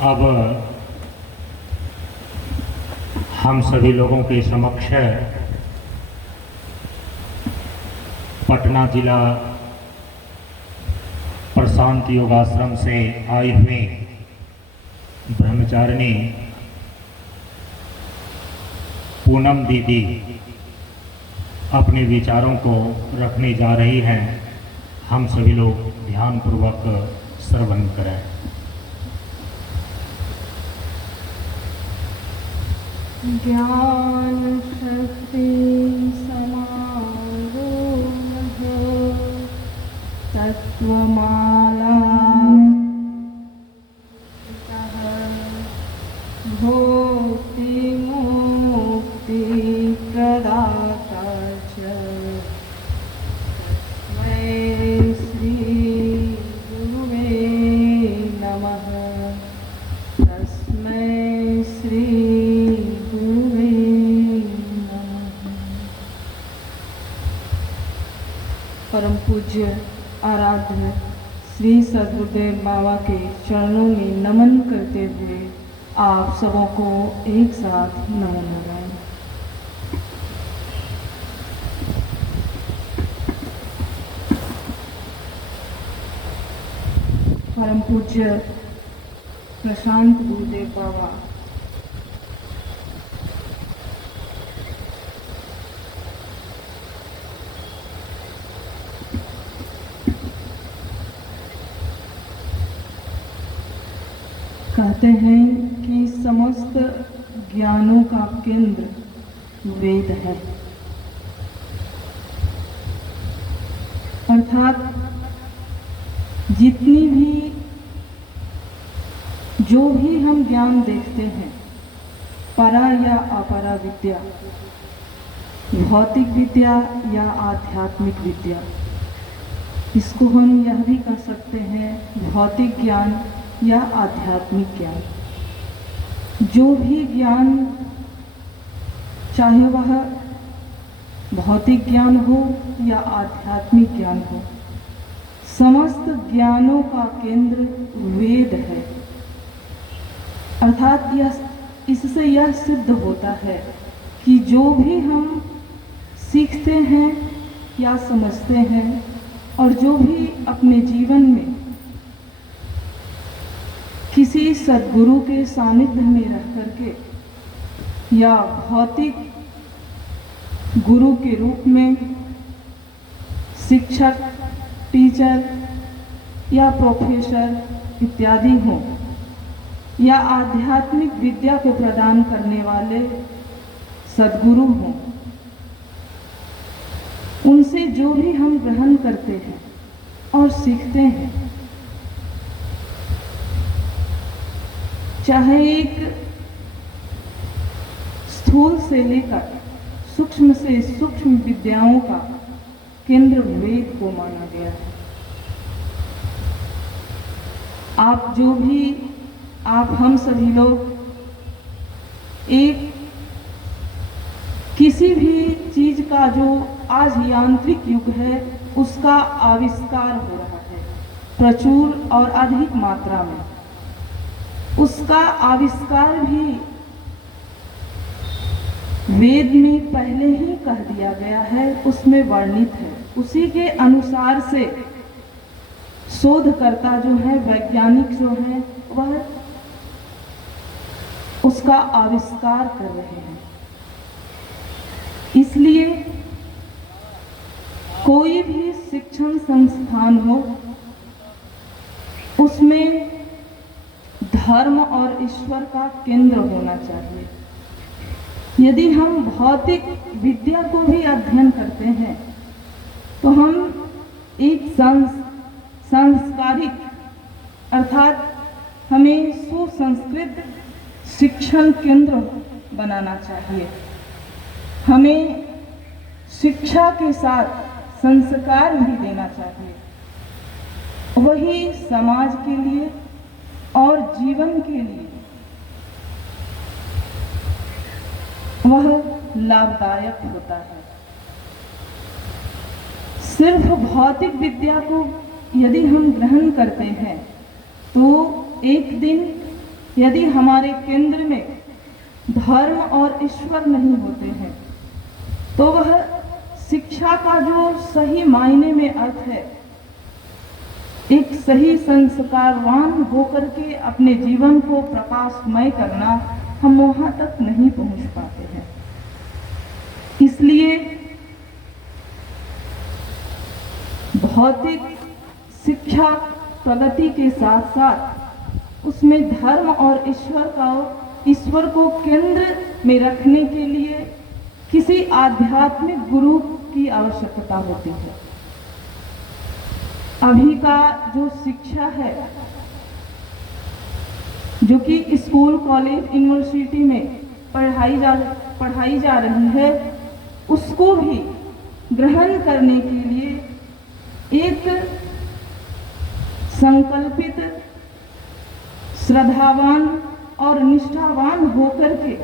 अब हम सभी लोगों के समक्ष पटना जिला प्रशांत योगाश्रम से आए हुए ब्रह्मचारिणी पूनम दीदी अपने विचारों को रखने जा रही हैं। हम सभी लोग ध्यानपूर्वक श्रवण करें। ज्ञान शक्ति समारोह तत्वमाला भोक्ति मुक्ति प्रदाता च तस्मै श्री गुरुवे नमः। तस्मै श्री गुरुवे नमः। परम पूज्य आराध्य श्री सद्गुरुदेव बाबा के चरणों में नमन करते हुए आप सबों को एक साथ नमन लगाएं। परम पूज्य प्रशांत गुरुदेव बाबा कहते हैं कि समस्त ज्ञानों का केंद्र वेद है, अर्थात जितनी भी जो भी हम ज्ञान देखते हैं, परा या अपरा विद्या, भौतिक विद्या या आध्यात्मिक विद्या, इसको हम यह भी कह सकते हैं भौतिक ज्ञान या आध्यात्मिक ज्ञान। जो भी ज्ञान, चाहे वह भौतिक ज्ञान हो या आध्यात्मिक ज्ञान हो, समस्त ज्ञानों का केंद्र वेद है। अर्थात इससे यह सिद्ध होता है कि जो भी हम सीखते हैं या समझते हैं और जो भी अपने जीवन में किसी सद्गुरु के सानिध्य में रह करके या भौतिक गुरु के रूप में शिक्षक, टीचर या प्रोफेसर इत्यादि हों, या आध्यात्मिक विद्या को प्रदान करने वाले सद्गुरु हों, उनसे जो भी हम ग्रहण करते हैं और सीखते हैं, चाहे एक स्थूल से लेकर सूक्ष्म से सूक्ष्म विद्याओं का केंद्र वेद को माना गया है। आप हम सभी लोग एक किसी भी चीज का जो आज यांत्रिक युग है उसका आविष्कार हो रहा है प्रचुर और अधिक मात्रा में। उसका आविष्कार भी वेद में पहले ही कह दिया गया है, उसमें वर्णित है। उसी के अनुसार से शोधकर्ता जो है, वैज्ञानिक जो है, वह उसका आविष्कार कर रहे हैं। इसलिए कोई भी शिक्षण संस्थान हो, उसमें धर्म और ईश्वर का केंद्र होना चाहिए। यदि हम भौतिक विद्या को भी अध्ययन करते हैं तो हम एक सांस्कारिक अर्थात हमें सुसंस्कृत शिक्षण केंद्र बनाना चाहिए। हमें शिक्षा के साथ संस्कार भी देना चाहिए। वही समाज के लिए और जीवन के लिए वह लाभदायक होता है। सिर्फ भौतिक विद्या को यदि हम ग्रहण करते हैं तो एक दिन यदि हमारे केंद्र में धर्म और ईश्वर नहीं होते हैं तो वह शिक्षा का जो सही मायने में अर्थ है, एक सही संस्कारवान होकर के अपने जीवन को प्रकाशमय करना, हम वहां तक नहीं पहुंच पाते हैं। इसलिए भौतिक शिक्षा प्रगति के साथ साथ उसमें धर्म और ईश्वर को केंद्र में रखने के लिए किसी आध्यात्मिक गुरु की आवश्यकता होती है। अभी का जो शिक्षा है, जो कि स्कूल, कॉलेज, यूनिवर्सिटी में पढ़ाई जा रही है, उसको भी ग्रहण करने के लिए एक संकल्पित, श्रद्धावान और निष्ठावान होकर के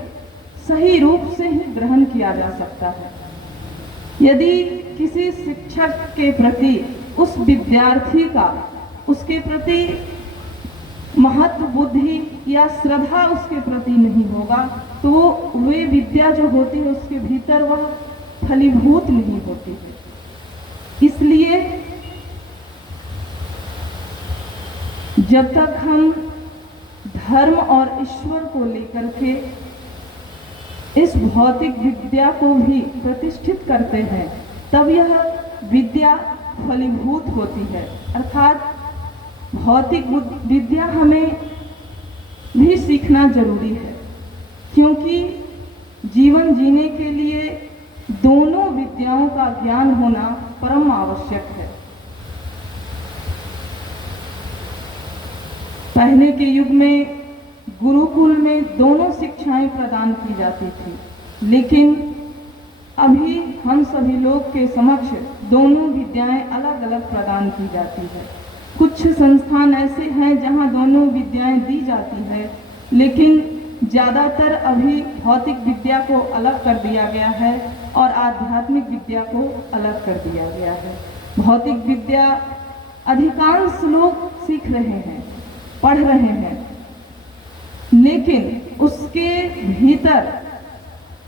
सही रूप से ही ग्रहण किया जा सकता है। यदि किसी शिक्षक के प्रति, उस विद्यार्थी का उसके प्रति महत्व, बुद्धि या श्रद्धा उसके प्रति नहीं होगा तो वे विद्या जो होती है उसके भीतर वह फलीभूत नहीं होती है। इसलिए जब तक हम धर्म और ईश्वर को लेकर के इस भौतिक विद्या को भी प्रतिष्ठित करते हैं, तब यह विद्या फलीभूत होती है। अर्थात भौतिक विद्या हमें भी सीखना जरूरी है, क्योंकि जीवन जीने के लिए दोनों विद्याओं का ज्ञान होना परम आवश्यक है। पहले के युग में गुरुकुल में दोनों शिक्षाएं प्रदान की जाती थी, लेकिन अभी हम सभी लोग के समक्ष दोनों विद्याएं अलग अलग प्रदान की जाती है। कुछ संस्थान ऐसे हैं जहां दोनों विद्याएं दी जाती है, लेकिन ज़्यादातर अभी भौतिक विद्या को अलग कर दिया गया है और आध्यात्मिक विद्या को अलग कर दिया गया है। भौतिक विद्या अधिकांश लोग सीख रहे हैं, पढ़ रहे हैं, लेकिन उसके भीतर,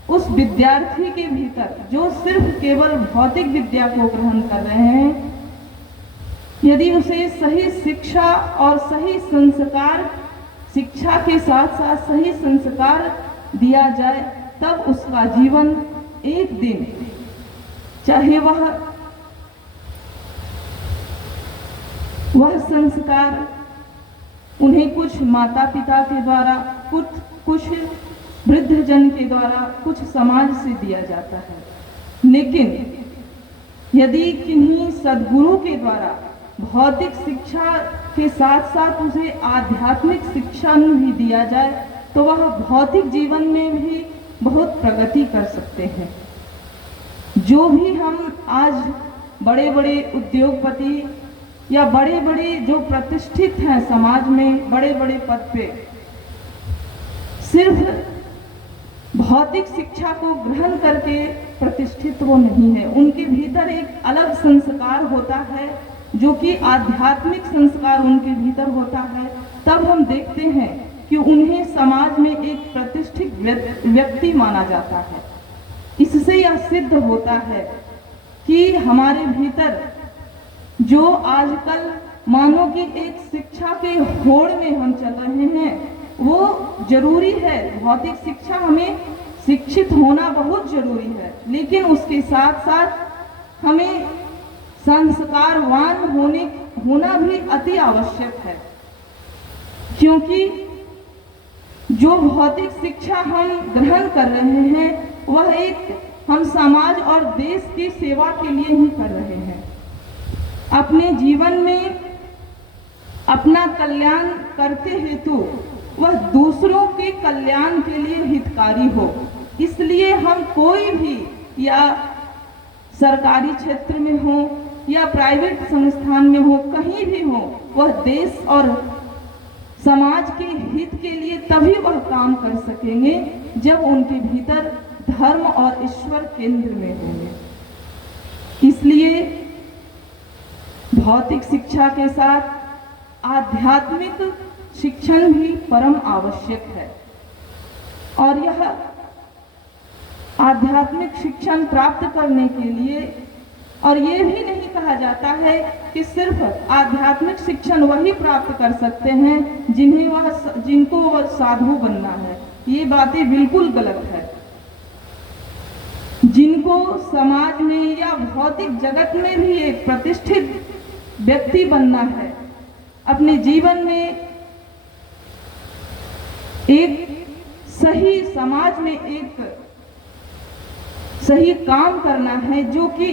उस विद्यार्थी के भीतर जो सिर्फ केवल भौतिक विद्या को ग्रहण कर रहे हैं, यदि उसे सही शिक्षा और सही संस्कार, शिक्षा के साथ साथ सही संस्कार दिया जाए, तब उसका जीवन एक दिन, चाहे वह संस्कार उन्हें कुछ माता पिता के द्वारा, कुछ वृद्धजन के द्वारा, कुछ समाज से दिया जाता है, लेकिन यदि किन्हीं सद्गुरु के द्वारा भौतिक शिक्षा के साथ साथ उसे आध्यात्मिक शिक्षा भी दिया जाए तो वह भौतिक जीवन में भी बहुत प्रगति कर सकते हैं। जो भी हम आज बड़े बड़े उद्योगपति या बड़े बड़े जो प्रतिष्ठित हैं समाज में, बड़े बड़े पद पे, सिर्फ भौतिक शिक्षा को ग्रहण करके प्रतिष्ठित वो नहीं है। उनके भीतर एक अलग संस्कार होता है, जो कि आध्यात्मिक संस्कार उनके भीतर होता है। तब हम देखते हैं कि उन्हें समाज में एक प्रतिष्ठित व्यक्ति माना जाता है। इससे यह सिद्ध होता है कि हमारे भीतर जो आजकल मानो कि एक शिक्षा के होड़ में हम चल रहे हैं, वो जरूरी है। भौतिक शिक्षा, हमें शिक्षित होना बहुत जरूरी है, लेकिन उसके साथ साथ हमें संस्कारवान होना भी अति आवश्यक है, क्योंकि जो भौतिक शिक्षा हम ग्रहण कर रहे हैं वह एक हम समाज और देश की सेवा के लिए ही कर रहे हैं। अपने जीवन में अपना कल्याण करते हेतु वह दूसरों के कल्याण के लिए हितकारी हो। इसलिए हम कोई भी, या सरकारी क्षेत्र में हो या प्राइवेट संस्थान में हो, कहीं भी हो, वह देश और समाज के हित के लिए तभी वह काम कर सकेंगे जब उनके भीतर धर्म और ईश्वर केंद्र में होंगे। इसलिए भौतिक शिक्षा के साथ आध्यात्मिक शिक्षण भी परम आवश्यक है। और यह आध्यात्मिक शिक्षण प्राप्त करने के लिए, और ये भी नहीं कहा जाता है कि सिर्फ आध्यात्मिक शिक्षण वही प्राप्त कर सकते हैं जिनको वह साधु बनना है। ये बातें बिल्कुल गलत है। जिनको समाज में या भौतिक जगत में भी एक प्रतिष्ठित व्यक्ति बनना है, अपने जीवन में एक सही समाज में एक सही काम करना है जो कि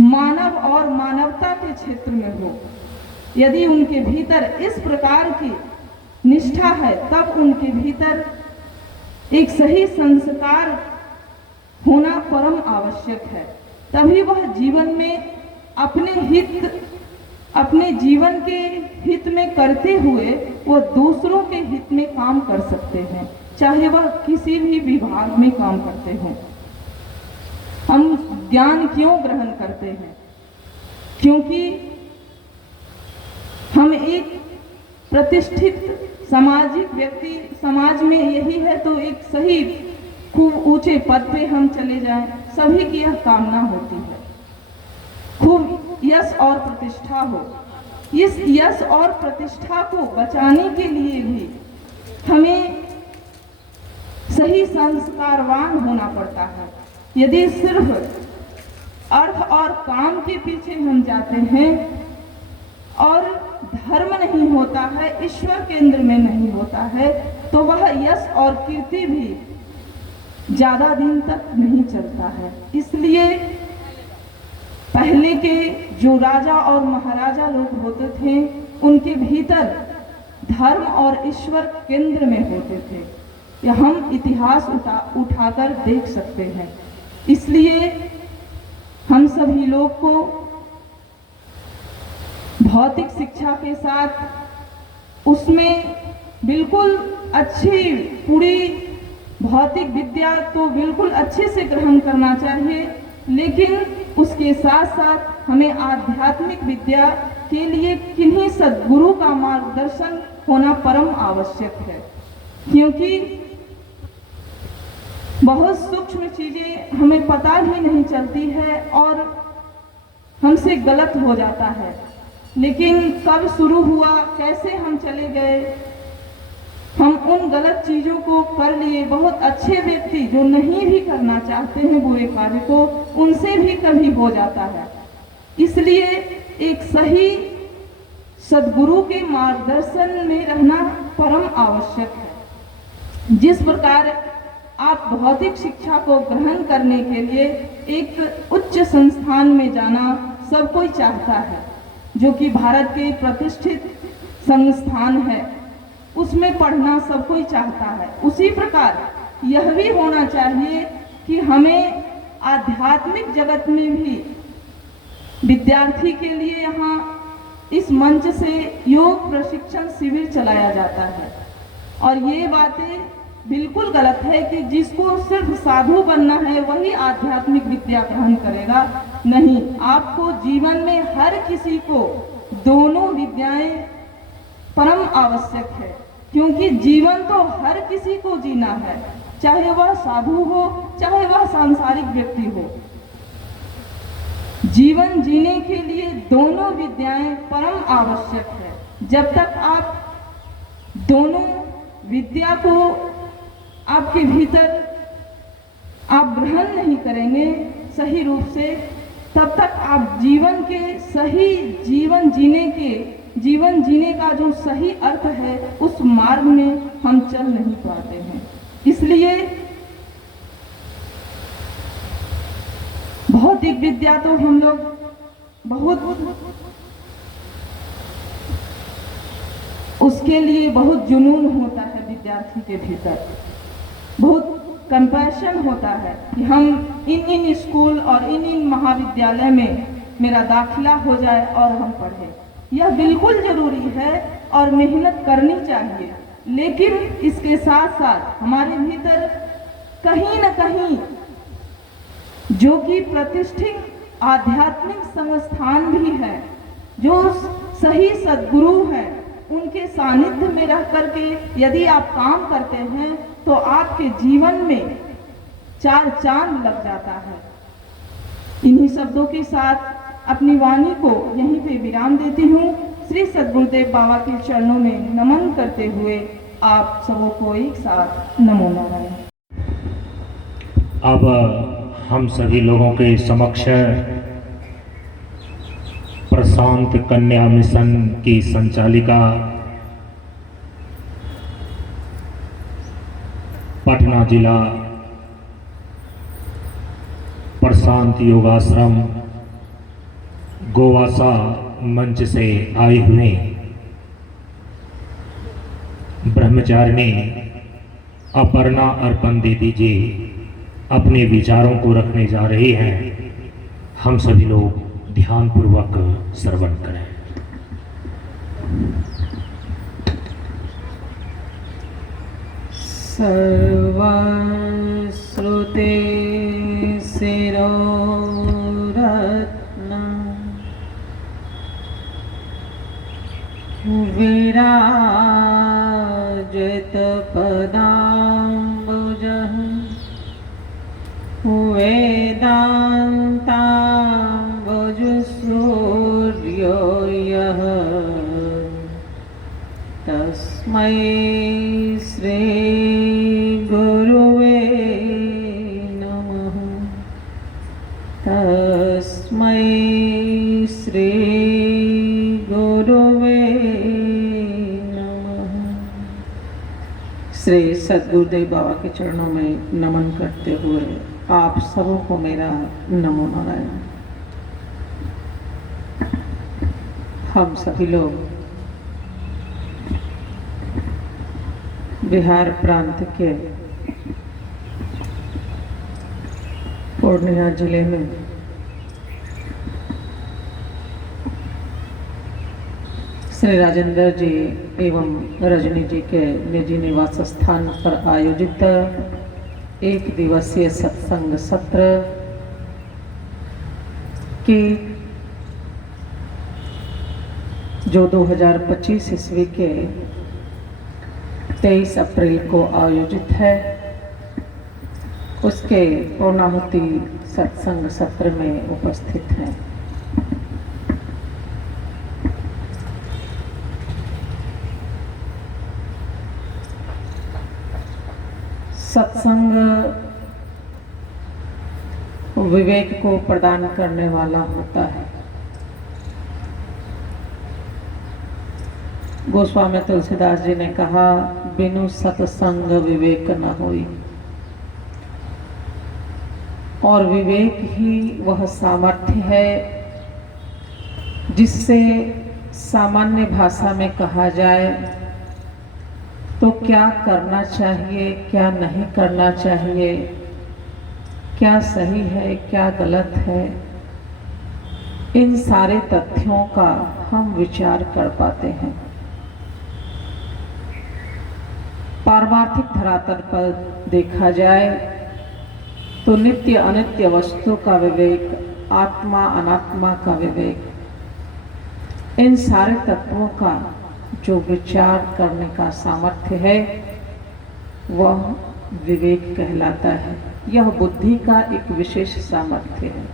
मानव और मानवता के क्षेत्र में हो। यदि उनके भीतर इस प्रकार की निष्ठा है, तब उनके भीतर एक सही संस्कार होना परम आवश्यक है। तभी वह जीवन में अपने जीवन के हित में करते हुए वो दूसरों के हित में काम कर सकते हैं, चाहे वह किसी भी विभाग में काम करते हों। हम ज्ञान क्यों ग्रहण करते हैं? क्योंकि हम एक प्रतिष्ठित सामाजिक व्यक्ति, समाज में यही है तो एक सही खूब ऊंचे पद पे हम चले जाएं, सभी की यह कामना होती है, खूब यश और प्रतिष्ठा हो। इस यश और प्रतिष्ठा को बचाने के लिए भी हमें सही संस्कारवान होना पड़ता है। यदि सिर्फ अर्थ और काम के पीछे हम जाते हैं और धर्म नहीं होता है, ईश्वर केंद्र में नहीं होता है, तो वह यश और कीर्ति भी ज्यादा दिन तक नहीं चलता है। इसलिए पहले के जो राजा और महाराजा लोग होते थे, उनके भीतर धर्म और ईश्वर केंद्र में होते थे। यह हम इतिहास उठाकर देख सकते हैं। इसलिए हम सभी लोग को भौतिक शिक्षा के साथ उसमें बिल्कुल अच्छी पूरी भौतिक विद्या तो बिल्कुल अच्छे से ग्रहण करना चाहिए, लेकिन उसके साथ साथ हमें आध्यात्मिक विद्या के लिए किन्हीं सद्गुरु का मार्गदर्शन होना परम आवश्यक है। क्योंकि बहुत सूक्ष्म चीजें हमें पता भी नहीं चलती है और हमसे गलत हो जाता है, लेकिन कब शुरू हुआ, कैसे हम चले गए, हम उन गलत चीजों को कर लिए। बहुत अच्छे व्यक्ति जो नहीं भी करना चाहते हैं बुरे कार्य को, उनसे भी कभी हो जाता है। इसलिए एक सही सद्गुरु के मार्गदर्शन में रहना परम आवश्यक है। जिस प्रकार आप भौतिक शिक्षा को ग्रहण करने के लिए एक उच्च संस्थान में जाना सब कोई चाहता है, जो कि भारत के प्रतिष्ठित संस्थान है, उसमें पढ़ना सब कोई चाहता है। उसी प्रकार यह भी होना चाहिए कि हमें आध्यात्मिक जगत में भी विद्यार्थी के लिए यहाँ इस मंच से योग प्रशिक्षण शिविर चलाया जाता है। और ये बातें बिल्कुल गलत है कि जिसको सिर्फ साधु बनना है वही आध्यात्मिक विद्या ग्रहण करेगा। नहीं, आपको जीवन में हर किसी को दोनों विद्याएं परम आवश्यक है, क्योंकि जीवन तो हर किसी को जीना है, चाहे वह साधु हो चाहे वह सांसारिक व्यक्ति हो। जीवन जीने के लिए दोनों विद्याएं परम आवश्यक है। जब तक आप दोनों विद्या को आपके भीतर आप ग्रहण नहीं करेंगे सही रूप से, तब तक आप जीवन के सही जीवन जीने का जो सही अर्थ है उस मार्ग में हम चल नहीं पाते हैं। इसलिए भौतिक विद्या तो हम लोग बहुत उसके लिए बहुत जुनून होता है विद्यार्थी के भीतर, बहुत कंपैशन होता है कि हम इन स्कूल और इन महाविद्यालय में मेरा दाखिला हो जाए और हम पढ़ें। यह बिल्कुल जरूरी है और मेहनत करनी चाहिए, लेकिन इसके साथ साथ हमारे भीतर कहीं न कहीं जो कि प्रतिष्ठित आध्यात्मिक संस्थान भी है, जो सही सद्गुरु है, उनके सानिध्य में रह करके यदि आप काम करते हैं तो आपके जीवन में चार चांद लग जाता है। इन्हीं शब्दों के साथ अपनी वाणी को यहीं पे विराम देती हूँ। श्री सद्गुरुदेव बाबा के चरणों में नमन करते हुए आप सबों को एक साथ नमो नारायण। अब हम सभी लोगों के समक्ष प्रशांत कन्या मिशन की संचालिका पटना जिला प्रशांत योगाश्रम गोवासा मंच से आए हुए ब्रह्मचारिणी अपर्णा अर्पण दीदी जी अपने विचारों को रखने जा रही हैं। हम सभी लोग ध्यान पूर्वक श्रवण करें। सर्वश्रुते शिरोरत्न विराजित पदाम्बुजः वेदान्ताम्बुजसूर्यो यः तस्मै श्री गुरुवे नमः। तस्मै श्री गुरुवे नमः। श्री सद्गुरुदेव बाबा के चरणों में नमन करते हुए आप सबों को मेरा नमो नारायण। हम सभी लोग बिहार प्रांत के पूर्णिया जिले में श्री राजेंद्र जी एवं रजनी जी के निजी निवास स्थान पर आयोजित एक दिवसीय सत्संग सत्र की जो 2025 ईस्वी के 23 अप्रैल को आयोजित है, उसके पूर्णाहुति सत्संग सत्र में उपस्थित हैं। सत्संग विवेक को प्रदान करने वाला होता है। गोस्वामी तुलसीदास जी ने कहा, बिनु सत्संग विवेक न होई। और विवेक ही वह सामर्थ्य है जिससे सामान्य भाषा में कहा जाए तो क्या करना चाहिए, क्या नहीं करना चाहिए, क्या सही है, क्या गलत है, इन सारे तथ्यों का हम विचार कर पाते हैं। पारमार्थिक धरातल पर देखा जाए तो नित्य अनित्य वस्तु का विवेक, आत्मा अनात्मा का विवेक, इन सारे तत्वों का जो विचार करने का सामर्थ्य है वह विवेक कहलाता है। यह बुद्धि का एक विशेष सामर्थ्य है।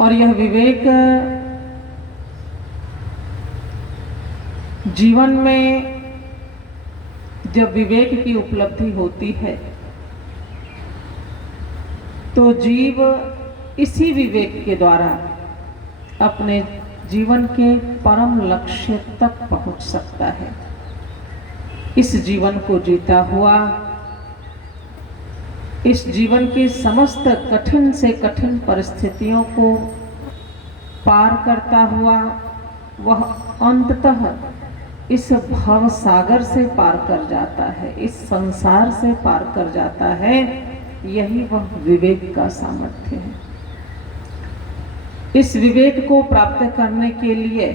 और यह विवेक जीवन में जब विवेक की उपलब्धि होती है तो जीव इसी विवेक के द्वारा अपने जीवन के परम लक्ष्य तक पहुंच सकता है। इस जीवन को जीता हुआ, इस जीवन की समस्त कठिन से कठिन परिस्थितियों को पार करता हुआ वह अंततः इस भव सागर से पार कर जाता है, इस संसार से पार कर जाता है। यही वह विवेक का सामर्थ्य है। इस विवेक को प्राप्त करने के लिए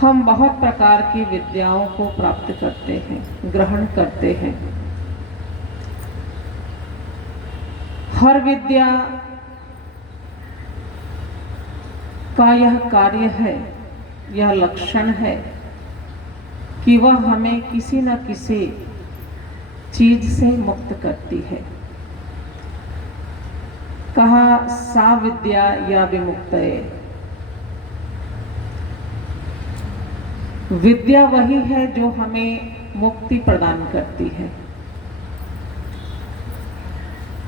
हम बहुत प्रकार की विद्याओं को प्राप्त करते हैं, ग्रहण करते हैं। हर विद्या का यह कार्य है, यह लक्षण है कि वह हमें किसी न किसी चीज से मुक्त करती है। कहा सा विद्या या विमुक्तये। विद्या वही है जो हमें मुक्ति प्रदान करती है।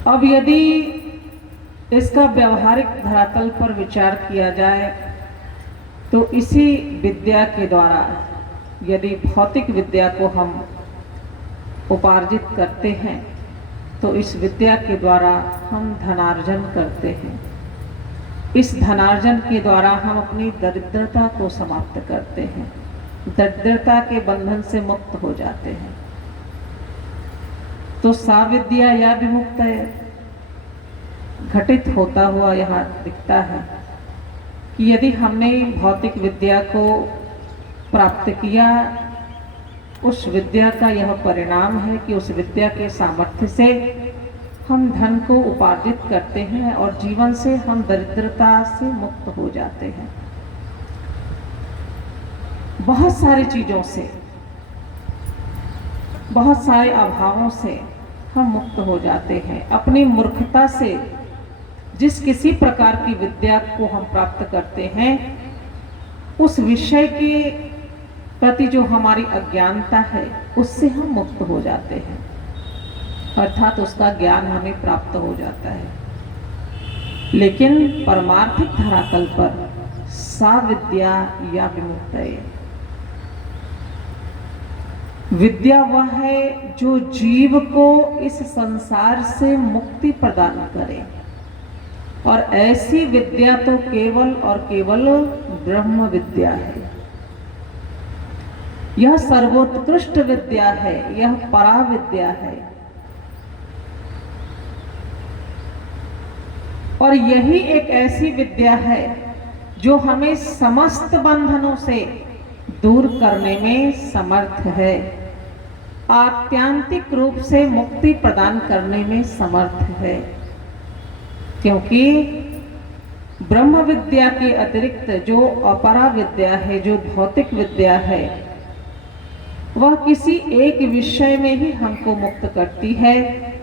अब यदि इसका व्यवहारिक धरातल पर विचार किया जाए तो इसी विद्या के द्वारा, यदि भौतिक विद्या को हम उपार्जित करते हैं तो इस विद्या के द्वारा हम धनार्जन करते हैं। इस धनार्जन के द्वारा हम अपनी दरिद्रता को समाप्त करते हैं, दरिद्रता के बंधन से मुक्त हो जाते हैं। तो सा विद्या या विमुक्तये घटित होता हुआ यहाँ दिखता है कि यदि हमने भौतिक विद्या को प्राप्त किया, उस विद्या का यह परिणाम है कि उस विद्या के सामर्थ्य से हम धन को उपार्जित करते हैं और जीवन से हम दरिद्रता से मुक्त हो जाते हैं। बहुत सारी चीजों से, बहुत सारे अभावों से हम मुक्त हो जाते हैं। अपनी मूर्खता से जिस किसी प्रकार की विद्या को हम प्राप्त करते हैं, उस विषय के प्रति जो हमारी अज्ञानता है उससे हम मुक्त हो जाते हैं, अर्थात उसका ज्ञान हमें प्राप्त हो जाता है। लेकिन परमार्थिक धरातल पर सा विद्या या विमुक्तये, विद्या वह है जो जीव को इस संसार से मुक्ति प्रदान करे, और ऐसी विद्या तो केवल और केवल ब्रह्म विद्या है। यह सर्वोत्कृष्ट विद्या है, यह परा विद्या है। और यही एक ऐसी विद्या है जो हमें समस्त बंधनों से दूर करने में समर्थ है, आत्यांतिक रूप से मुक्ति प्रदान करने में समर्थ है। क्योंकि ब्रह्म विद्या के अतिरिक्त जो अपरा विद्या है, जो भौतिक विद्या है, वह किसी एक विषय में ही हमको मुक्त करती है,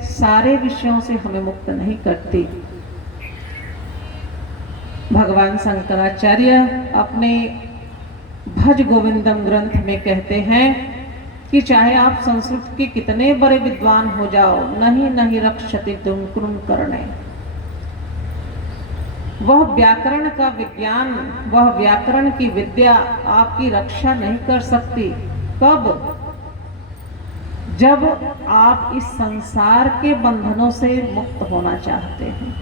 सारे विषयों से हमें मुक्त नहीं करती। भगवान शंकराचार्य अपने भज गोविंदम ग्रंथ में कहते हैं कि चाहे आप संस्कृत के कितने बड़े विद्वान हो जाओ, नहीं नहीं रक्षति तुम कुरुम करणे। वह व्याकरण का विज्ञान, वह व्याकरण की विद्या आपकी रक्षा नहीं कर सकती। कब? जब आप इस संसार के बंधनों से मुक्त होना चाहते हैं।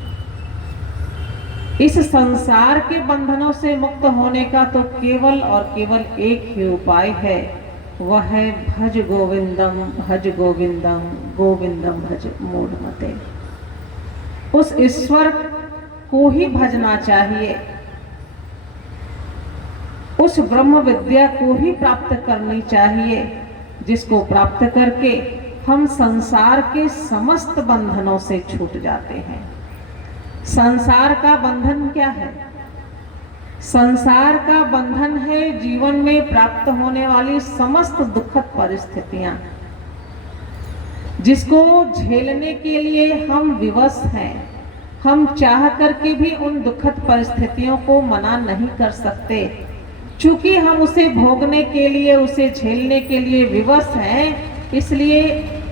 इस संसार के बंधनों से मुक्त होने का तो केवल और केवल एक ही उपाय है, वह है भज गोविंदम गोविंदम भज मूढ़मते। उस ईश्वर को ही भजना चाहिए, उस ब्रह्म विद्या को ही प्राप्त करनी चाहिए, जिसको प्राप्त करके हम संसार के समस्त बंधनों से छूट जाते हैं। संसार का बंधन क्या है? संसार का बंधन है जीवन में प्राप्त होने वाली समस्त दुखद परिस्थितियां, जिसको झेलने के लिए हम विवश हैं। हम चाह करके भी उन दुखद परिस्थितियों को मना नहीं कर सकते, चूंकि हम उसे भोगने के लिए, उसे झेलने के लिए विवश हैं। इसलिए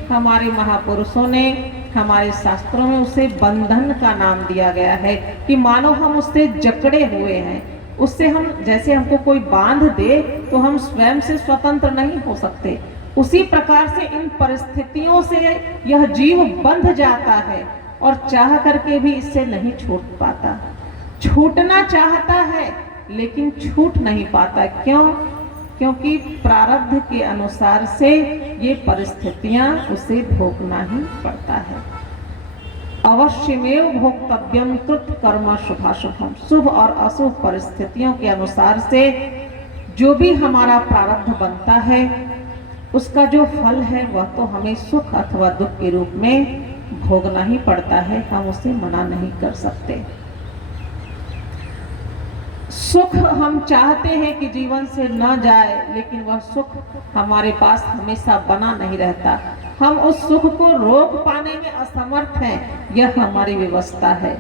हमारे महापुरुषों ने, हमारे शास्त्रों में उसे बंधन का नाम दिया गया है कि मानो हम उससे जकड़े हुए हैं। उससे हम, जैसे हमको कोई बांध दे तो हम स्वयं से स्वतंत्र नहीं हो सकते, उसी प्रकार से इन परिस्थितियों से यह जीव बंध जाता है और चाह करके भी इससे नहीं छूट पाता। छूटना चाहता है लेकिन छूट नहीं पाता। क्यों? क्योंकि प्रारब्ध के अनुसार से ये परिस्थितियां उसे भोगना ही पड़ता है। अवश्यमेव भोक्तव्यम कृत कर्म शुभाशुभम। शुभ और अशुभ परिस्थितियों के अनुसार से जो भी हमारा प्रारब्ध बनता है, उसका जो फल है वह तो हमें सुख अथवा दुख के रूप में भोगना ही पड़ता है, हम उसे मना नहीं कर सकते। सुख हम चाहते हैं कि जीवन से न जाए, लेकिन वह सुख हमारे पास हमेशा बना नहीं रहता। हम उस सुख को रोक पाने में असमर्थ हैं, यह हमारी व्यवस्था है।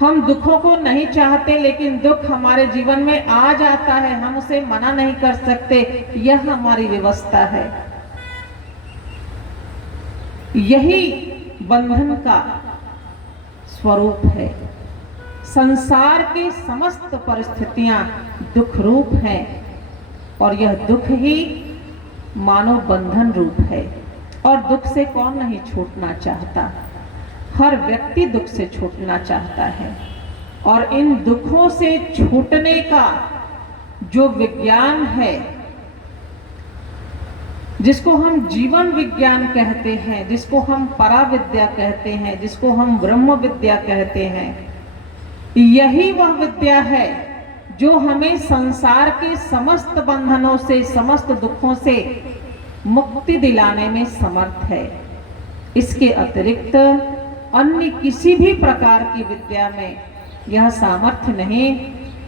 हम दुखों को नहीं चाहते, लेकिन दुख हमारे जीवन में आ जाता है, हम उसे मना नहीं कर सकते, यह हमारी व्यवस्था है। यही बंधन का स्वरूप है। संसार के समस्त परिस्थितियां दुख रूप हैं और यह दुख ही मानव बंधन रूप है। और दुख से कौन नहीं छूटना चाहता? हर व्यक्ति दुख से छूटना चाहता है। और इन दुखों से छूटने का जो विज्ञान है, जिसको हम जीवन विज्ञान कहते हैं, जिसको हम पराविद्या कहते हैं, जिसको हम ब्रह्म विद्या कहते हैं, यही वह विद्या है जो हमें संसार के समस्त बंधनों से, समस्त दुखों से मुक्ति दिलाने में समर्थ है। इसके अतिरिक्त अन्य किसी भी प्रकार की विद्या में यह सामर्थ्य नहीं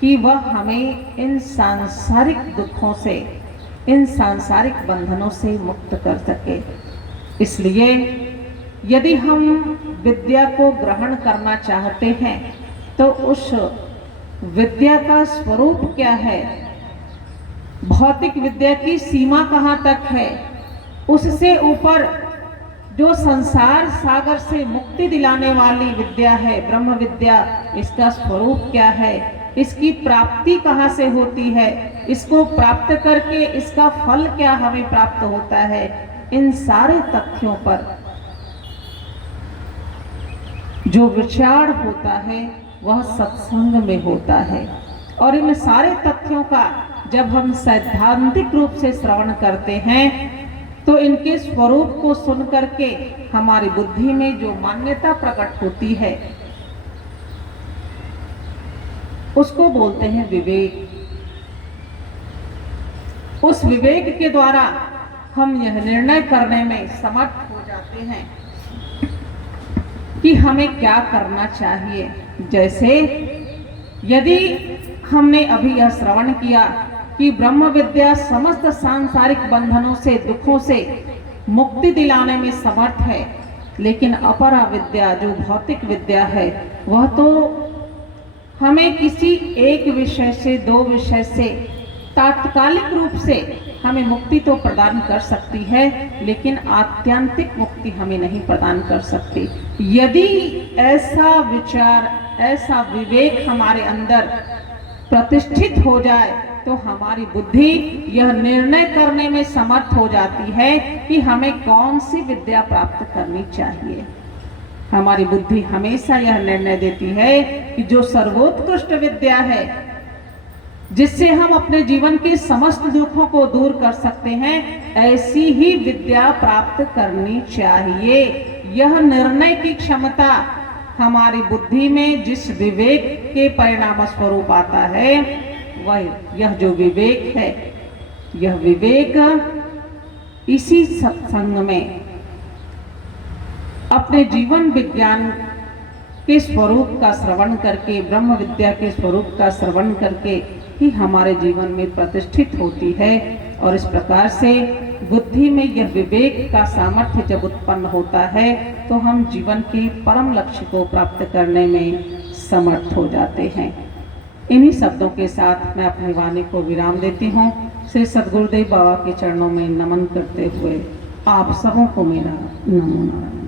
कि वह हमें इन सांसारिक दुखों से, इन सांसारिक बंधनों से मुक्त कर सके। इसलिए यदि हम विद्या को ग्रहण करना चाहते हैं तो उस विद्या का स्वरूप क्या है, भौतिक विद्या की सीमा कहाँ तक है, उससे ऊपर जो संसार सागर से मुक्ति दिलाने वाली विद्या है ब्रह्म विद्या, इसका स्वरूप क्या है, इसकी प्राप्ति कहाँ से होती है, इसको प्राप्त करके इसका फल क्या हमें प्राप्त होता है, इन सारे तथ्यों पर जो विचार होता है वह सत्संग में होता है। और इन सारे तथ्यों का जब हम सैद्धांतिक रूप से श्रवण करते हैं तो इनके स्वरूप को सुन करके हमारी बुद्धि में जो मान्यता प्रकट होती है उसको बोलते हैं विवेक। उस विवेक के द्वारा हम यह निर्णय करने में समर्थ हो जाते हैं कि हमें क्या करना चाहिए। जैसे यदि हमने अभी यह श्रवण किया कि ब्रह्म विद्या समस्त सांसारिक बंधनों से, दुखों से मुक्ति दिलाने में समर्थ है, लेकिन अपरा विद्या जो भौतिक विद्या है वह तो हमें किसी एक विषय से, दो विषय से तात्कालिक रूप से हमें मुक्ति तो प्रदान कर सकती है, लेकिन आत्यंतिक मुक्ति हमें नहीं प्रदान कर सकती। यदि ऐसा विचार, ऐसा विवेक हमारे अंदर प्रतिष्ठित हो जाए तो हमारी बुद्धि यह निर्णय करने में समर्थ हो जाती है कि हमें कौन सी विद्या प्राप्त करनी चाहिए। हमारी बुद्धि हमेशा यह निर्णय देती है कि जो सर्वोत्कृष्ट विद्या है, जिससे हम अपने जीवन के समस्त दुखों को दूर कर सकते हैं, ऐसी ही विद्या प्राप्त करनी चाहिए। यह निर्णय की क्षमता हमारी बुद्धि में जिस विवेक के परिणाम स्वरूप आता है, वह यह जो विवेक है, यह विवेक इसी सत्संग में अपने जीवन विज्ञान के स्वरूप का श्रवण करके, ब्रह्म विद्या के स्वरूप का श्रवण करके ही हमारे जीवन में प्रतिष्ठित होती है। और इस प्रकार से बुद्धि में यह विवेक का सामर्थ्य जब उत्पन्न होता है तो हम जीवन के परम लक्ष्य को प्राप्त करने में समर्थ हो जाते हैं। इन्हीं शब्दों के साथ मैं अपनी वाणी को विराम देती हूँ। श्री सद्गुरुदेव बाबा के चरणों में नमन करते हुए आप सबों को मेरा नमो नारायण।